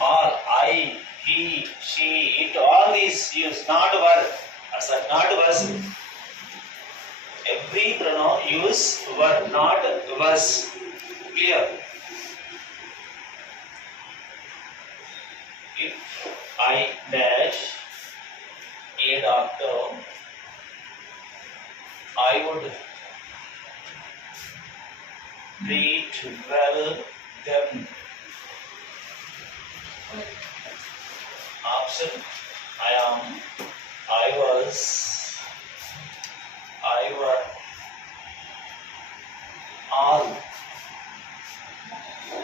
All. I, he, she, it, all these use not were. Sorry, not was. Every pronoun use were, not was. Clear? If I dash a doctor, I would treat well them. Option: I am, I was, I were, all.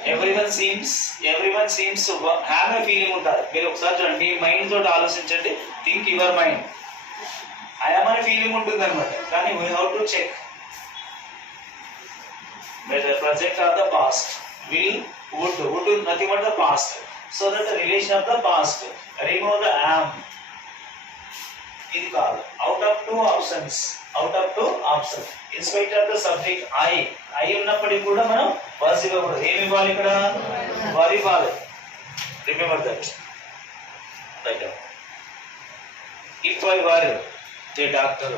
Everyone seems to have a feeling ఉంటారు. మీరు ఒకసారి చూడండి, మీ mind తోటి ఆలోచించండి. Think your mind. I am అనే feeling ఉంటుంది అనమాట. కానీ we have to check whether present or the past. Will, would nothing but the past. So that the relation of the past. Remove the am. ఇది కాదు. Out of two options. In spite of the subject I ఉన్నప్పటికీ కూడా మనం was ఇవ్వకూడదు. ఏమి ఇవ్వాలి ఇక్కడ? were ఇవ్వాలి. Remember that. Right. If I were a doctor,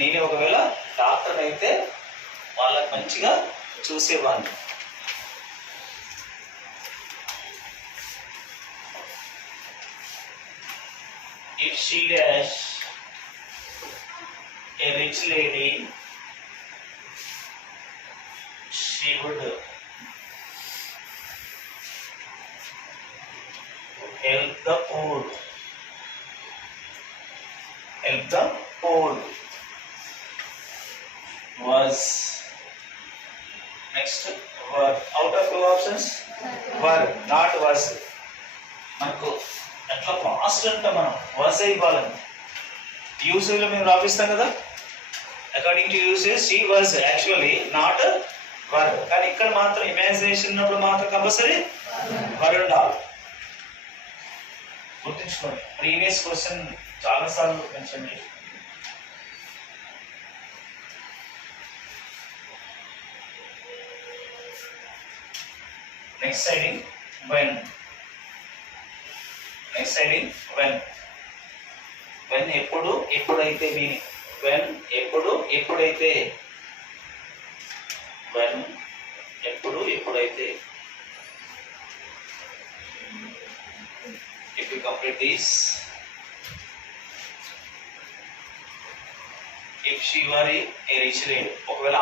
నేను ఒకవేళ డాక్టర్ అయితే వాళ్ళకి మంచిగా చూసేవాడిని. If she dash a rich lady, she would help the poor. Was. Next, were. Out of two options, were, not was. మనకు ఎట్లా పాస్ట్ అంటే మనం was ఇవ్వాలని యూసేజ్ లో మేము రాపిస్తాం కదా. According to usage she was actually not were. కానీ ఇక్కడ మాత్రం ఇమాజినేషన్ ఉన్నప్పుడు మాత్రం కంపల్సరీ were ఉండాలి. గుర్తుంచుకోండి, ప్రీవియస్ క్వశ్చన్ చాలాసార్లు మెన్షన్ చేసి. Next heading, when. When ఎప్పుడు, ఎప్పుడైతే మీనింగ్. when ఎప్పుడు, ఎప్పుడైతే. when ఎప్పుడు, ఎప్పుడైతే. If you complete this, if she were a rich lady, ఒకవేళ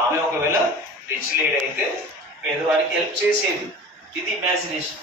రిచ్ లేడీ అయితే పేదవాడికి హెల్ప్ చేసేది. ఇది ఇమాజినేషన్.